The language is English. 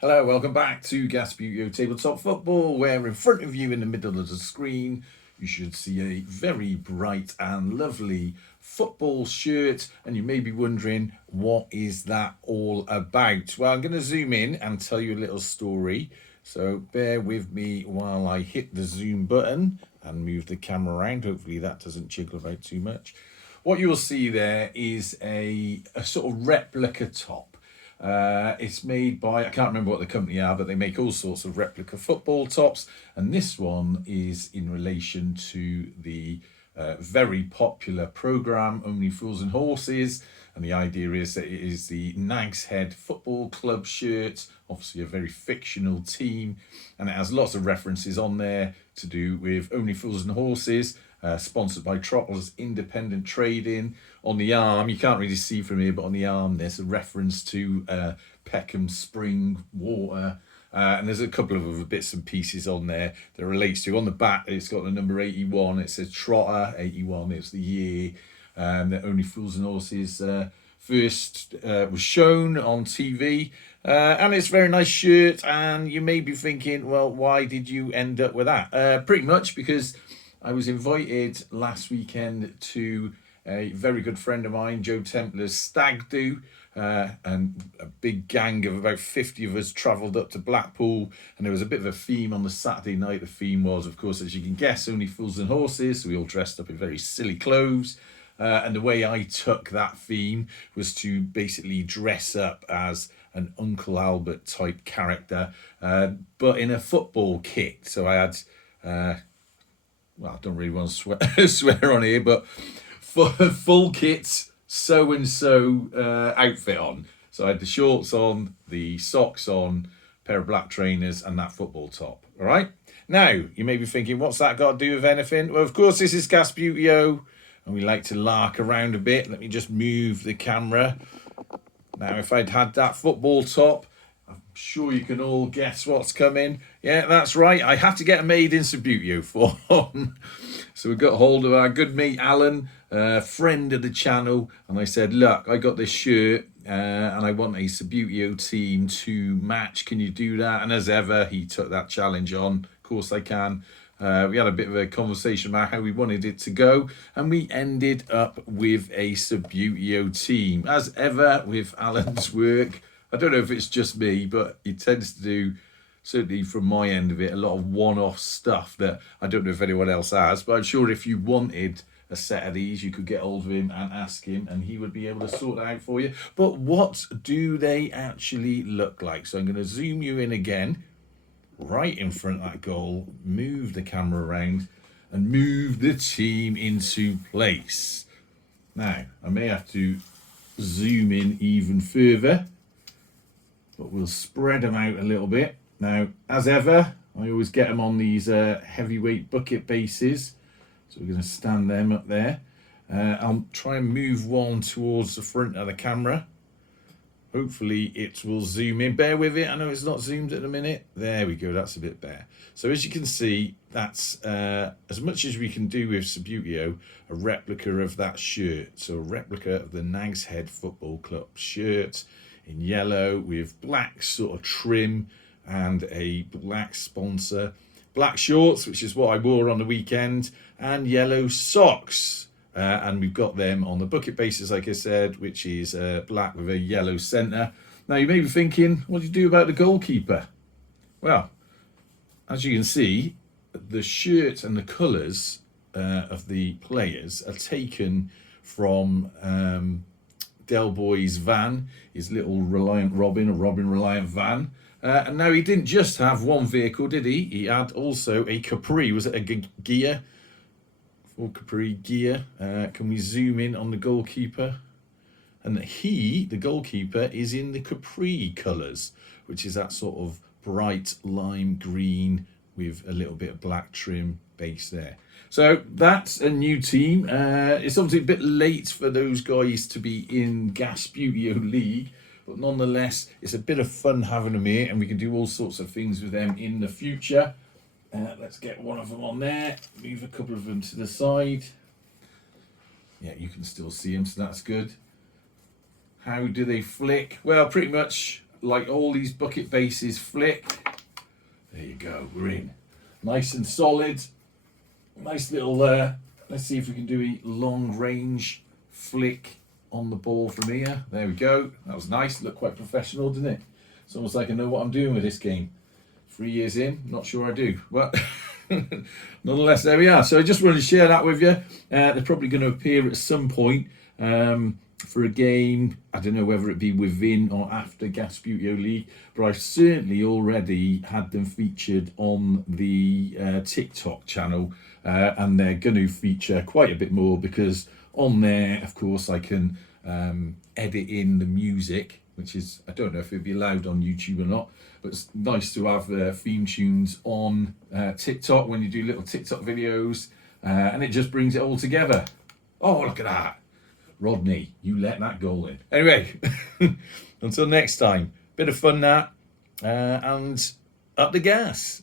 Hello, welcome back to Gasputio Tabletop Football, where in front of you in the middle of the screen you should see a very bright and lovely football shirt, and you may be wondering, what is that all about? Well, I'm going to zoom in and tell you a little story, so bear with me while I hit the zoom button and move the camera around. Hopefully that doesn't jiggle about too much. What you'll see there is a sort of replica top. It's made by, I can't remember what the company are, but they make all sorts of replica football tops. And this one is in relation to the very popular programme, Only Fools and Horses. And the idea is that it is the Nags Head Football Club shirt, obviously a very fictional team. And it has lots of references on there to do with Only Fools and Horses. Sponsored by Trottle's Independent Trading. On the arm, you can't really see from here, but on the arm there's a reference to Peckham Spring Water. And there's a couple of other bits and pieces on there that relates to. On the back, it's got the number 81. It says Trotter 81. It's the year that Only Fools and Horses first was shown on TV. And it's a very nice shirt. And you may be thinking, well, why did you end up with that? Pretty much because I was invited last weekend to a very good friend of mine, Joe Templar's stag do, and a big gang of about 50 of us travelled up to Blackpool, and there was a bit of a theme on the Saturday night. The theme was, of course, as you can guess, Only Fools and Horses, so we all dressed up in very silly clothes. And the way I took that theme was to basically dress up as an Uncle Albert type character, but in a football kit. So I had... well, I don't really want to swear on here, but full kit, so-and-so outfit on. So I had the shorts on, the socks on, a pair of black trainers, and that football top. All right? Now, you may be thinking, what's that got to do with anything? Well, of course, this is Gasputio, and we like to lark around a bit. Let me just move the camera. Now, if I'd had that football top, I'm sure you can all guess what's coming. Yeah, that's right. I had to get a made in Subbuteo form. So we got hold of our good mate Alan, friend of the channel, and I said, look, I got this shirt and I want a Subbuteo team to match. Can you do that? And as ever, he took that challenge on. Of course I can. We had a bit of a conversation about how we wanted it to go, and we ended up with a Subbuteo team. As ever with Alan's work, I don't know if it's just me, but he tends to do, certainly from my end of it, a lot of one-off stuff that I don't know if anyone else has, but I'm sure if you wanted a set of these, you could get hold of him and ask him, and he would be able to sort it out for you. But what do they actually look like? So I'm going to zoom you in again, right in front of that goal, move the camera around, and move the team into place. Now, I may have to zoom in even further, but we'll spread them out a little bit. Now, as ever, I always get them on these heavyweight bucket bases. So we're going to stand them up there. I'll try and move one towards the front of the camera. Hopefully it will zoom in. Bear with it. I know it's not zoomed at the minute. There we go. That's a bit better. So as you can see, that's as much as we can do with Subbuteo, a replica of that shirt. So a replica of the Nags Head Football Club shirt in yellow with black sort of trim and a black sponsor, black shorts, which is what I wore on the weekend, and yellow socks. And we've got them on the bucket bases, like I said, which is black with a yellow centre. Now, you may be thinking, what do you do about the goalkeeper? Well, as you can see, the shirt and the colours of the players are taken from Del Boy's van, his little Reliant Robin, a Robin Reliant van. And now he didn't just have one vehicle, did he? He had also a Capri. Was it a Gia? Full Capri Gia. Can we zoom in on the goalkeeper? And the goalkeeper, is in the Capri colours, which is that sort of bright lime green with a little bit of black trim base there. So that's a new team. It's obviously a bit late for those guys to be in Gasputeo League, but nonetheless, it's a bit of fun having them here, and we can do all sorts of things with them in the future. Let's get one of them on there, move a couple of them to the side. Yeah, you can still see them, so that's good. How do they flick? Well, pretty much like all these bucket bases flick. There you go, we're in. Nice and solid. Nice little, let's see if we can do a long range flick on the ball from here. There we go. That was nice. Looked quite professional, didn't it? It's almost like I know what I'm doing with this game. 3 years in, not sure I do. But nonetheless, there we are. So I just wanted to share that with you. They're probably going to appear at some point for a game. I don't know whether it be within or after Gasputio League, but I've certainly already had them featured on the TikTok channel, and they're going to feature quite a bit more because on there, of course, I can edit in the music, which is, I don't know if it'd be allowed on YouTube or not, but it's nice to have theme tunes on TikTok when you do little TikTok videos, and it just brings it all together. Oh, look at that. Rodney, you let that goal in. Anyway, until next time, bit of fun that, and up the gas.